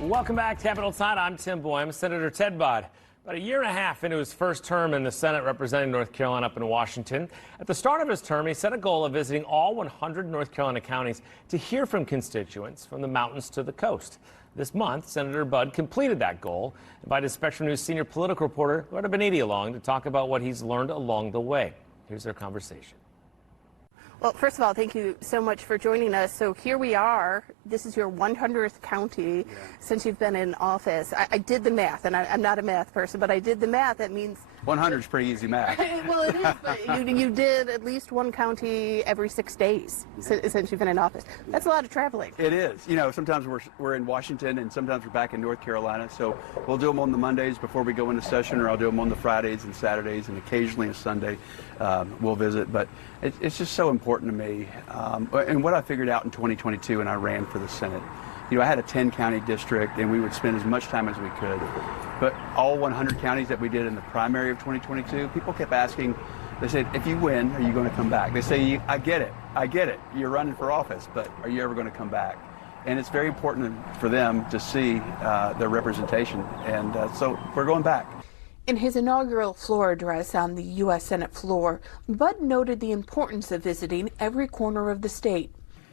Welcome back to Capitol Tonight. I'm Tim Boehm. Senator Ted Budd, about a year and a half into his first term in the Senate representing North Carolina up in Washington. At the start of his term, he set a goal of visiting all 100 North Carolina counties to hear from constituents from the mountains to the coast. This month, Senator Budd completed that goal, invited Spectrum News senior political reporter Loretta Beniti along to talk about what he's learned along the way. Here's their conversation. Well, first of all, thank you so much for joining us. So here we are. This is your 100th county since you've been in office. I did the math, and I'm not a math person, but I did the math. That means 100 is pretty easy math. Well, it is, but you did at least one county every 6 days since you've been in office. That's a lot of traveling. It is. You know, sometimes we're in Washington, and sometimes we're back in North Carolina. So we'll do them on the Mondays before we go into session, or I'll do them on the Fridays and Saturdays, and occasionally a Sunday we'll visit. But it's just so important to me. And what I figured out in 2022 when I ran for the Senate, you know, I had a 10-county district, and we would spend as much time as we could. But all 100 counties that we did in the primary of 2022, people kept asking, they said, if you win, are you going to come back? They say, I get it. You're running for office, but are you ever going to come back? And it's very important for them to see their representation. And so we're going back. In his inaugural floor address on the U.S. Senate floor, Budd noted the importance of visiting every corner of the state.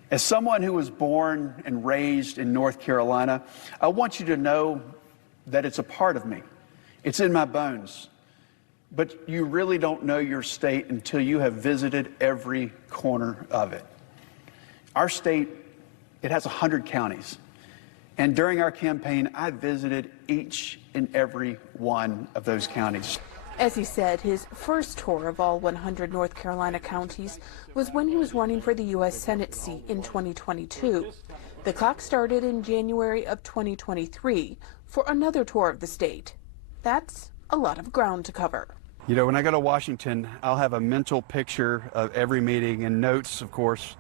As someone who was born and raised in North Carolina, I want you to know that it's a part of me. It's in my bones. But you really don't know your state until you have visited every corner of it. Our state, it has 100 counties. And during our campaign, I visited each and every one of those counties. As he said, his first tour of all 100 North Carolina counties was when he was running for the U.S. Senate seat in 2022. The clock started in January of 2023 for another tour of the state. That's a lot of ground to cover. You know, when I go to Washington, I'll have a mental picture of every meeting and notes, of course,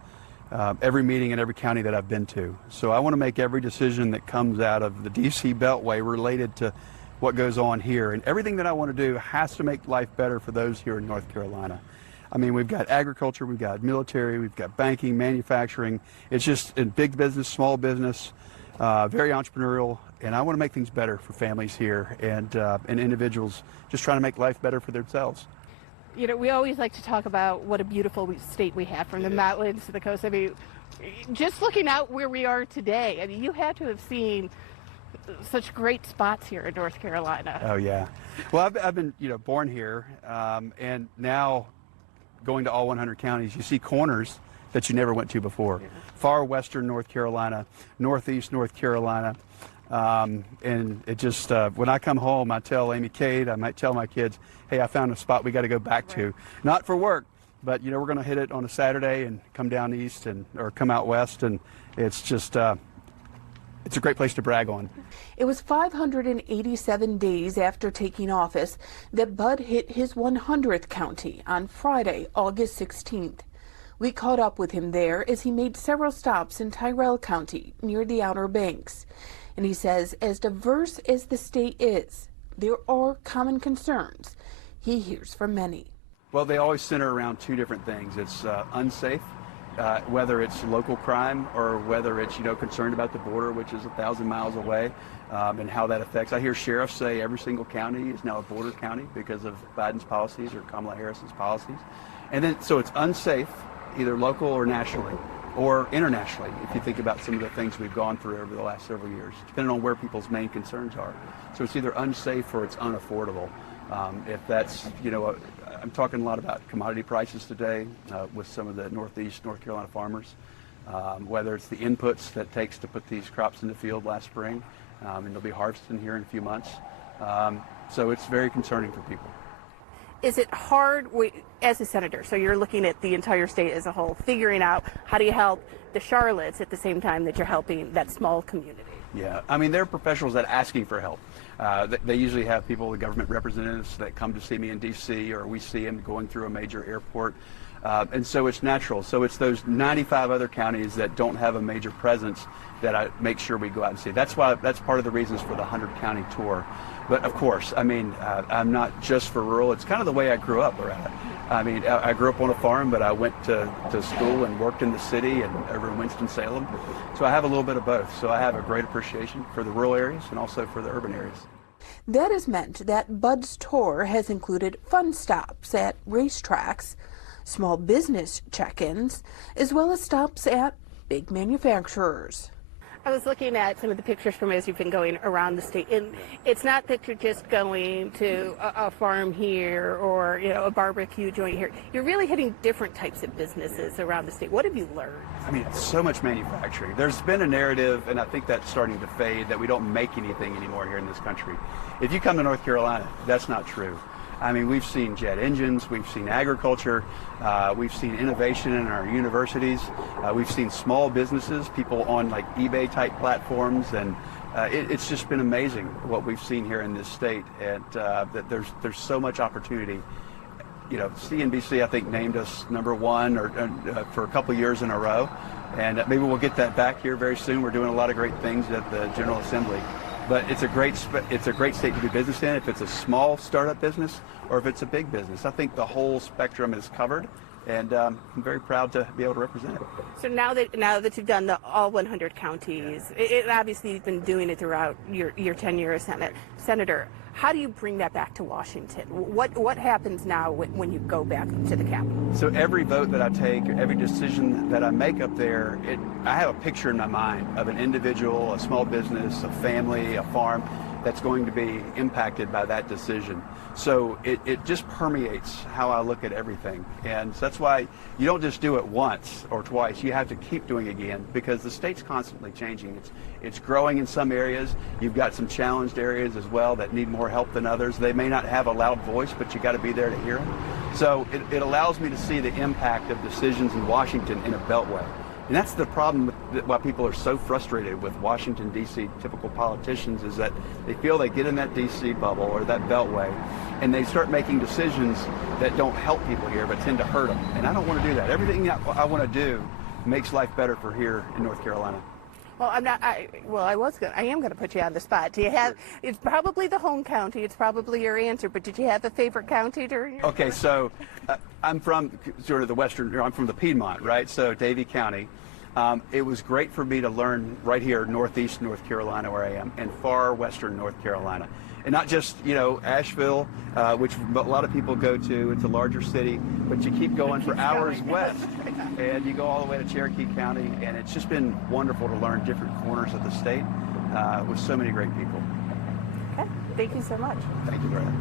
every meeting in every county that I've been to. So I want to make every decision that comes out of the D.C. Beltway related to what goes on here. And everything that I want to do has to make life better for those here in North Carolina. I mean, we've got agriculture, we've got military, we've got banking, manufacturing. It's just in big business, small business, very entrepreneurial. And I want to make things better for families here and individuals just trying to make life better for themselves. You know, we always like to talk about what a beautiful state we have, from the mountains to the coast. I mean, just looking out where we are today, I mean, you had to have seen such great spots here in North Carolina. Oh, yeah. Well, I've been, you know, born here, and now going to all 100 counties, you see corners that you never went to before. Yeah. Far western North Carolina, northeast North Carolina. And it just, when I come home, I tell Amy Kate, I might tell my kids, hey, I found a spot we got to go back to. Not for work, but, you know, we're going to hit it on a Saturday and come down east or come out west. And it's just, it's a great place to brag on. It was 587 days after taking office that Budd hit his 100th county on Friday, August 16th. We caught up with him there as he made several stops in Tyrell County near the Outer Banks. And he says, as diverse as the state is, there are common concerns he hears from many. Well, they always center around two different things. It's unsafe, whether it's local crime or whether it's, you know, concerned about the border, which is 1,000 miles away, and how that affects. I hear sheriffs say every single county is now a border county because of Biden's policies or Kamala Harris's policies. And then, so it's unsafe, either local or nationally, or internationally, if you think about some of the things we've gone through over the last several years, depending on where people's main concerns are. So it's either unsafe or it's unaffordable. If that's, you know, I'm talking a lot about commodity prices today with some of the northeast North Carolina farmers, whether it's the inputs that it takes to put these crops in the field last spring, and they'll be harvesting here in a few months. So it's very concerning for people. Is it hard as a senator, so you're looking at the entire state as a whole, figuring out how do you help the Charlottes at the same time that you're helping that small community? Yeah, I mean, they're professionals that are asking for help. They usually have people, the government representatives that come to see me in D.C., or we see them going through a major airport. And so it's natural. So it's those 95 other counties that don't have a major presence that I make sure we go out and see. That's part of the reasons for the 100-county tour. But of course, I mean, I'm not just for rural. It's kind of the way I grew up, Loretta. I mean, I grew up on a farm, but I went to school and worked in the city and over in Winston-Salem. So I have a little bit of both. So I have a great appreciation for the rural areas and also for the urban areas. That has meant that Bud's tour has included fun stops at racetracks, small business check-ins, as well as stops at big manufacturers. I was looking at some of the pictures from as you've been going around the state, and it's not that you're just going to a farm here or, you know, a barbecue joint here. You're really hitting different types of businesses around the state. What have you learned? I mean, it's so much manufacturing. There's been a narrative, and I think that's starting to fade, that we don't make anything anymore here in this country. If you come to North Carolina, that's not true. I mean, we've seen jet engines, we've seen agriculture, we've seen innovation in our universities, we've seen small businesses, people on like eBay type platforms, and it's just been amazing what we've seen here in this state, and that there's so much opportunity. You know, CNBC I think named us #1 for a couple years in a row, and maybe we'll get that back here very soon. We're doing a lot of great things at the General Assembly. But it's a great state to do business in, if it's a small startup business or if it's a big business. I think the whole spectrum is covered, and I'm very proud to be able to represent it. So now that you've done all 100 counties, it obviously you've been doing it throughout your tenure as senator. How do you bring that back to Washington? What happens now when you go back to the Capitol? So every vote that I take, every decision that I make up there, I have a picture in my mind of an individual, a small business, a family, a farm that's going to be impacted by that decision. So it just permeates how I look at everything. And so that's why you don't just do it once or twice. You have to keep doing it again, because the state's constantly changing. It's growing in some areas. You've got some challenged areas as well that need more help than others. They may not have a loud voice, but you got to be there to hear them. So it allows me to see the impact of decisions in Washington in a beltway. And that's the problem with why people are so frustrated with Washington, D.C. typical politicians, is that they feel they get in that D.C. bubble or that beltway, and they start making decisions that don't help people here but tend to hurt them. And I don't want to do that. Everything I want to do makes life better for here in North Carolina. Well, I am going to put you on the spot. Do you have? It's probably the home county. It's probably your answer. But did you have a favorite county during your? Okay, so I'm from sort of the western. I'm from the Piedmont, right? So Davie County. It was great for me to learn right here, northeast North Carolina, where I am, and far western North Carolina. And not just, you know, Asheville, which a lot of people go to. It's a larger city, but you keep going for hours west, and you go all the way to Cherokee County, and it's just been wonderful to learn different corners of the state with so many great people. Okay, thank you so much. Thank you, Brad.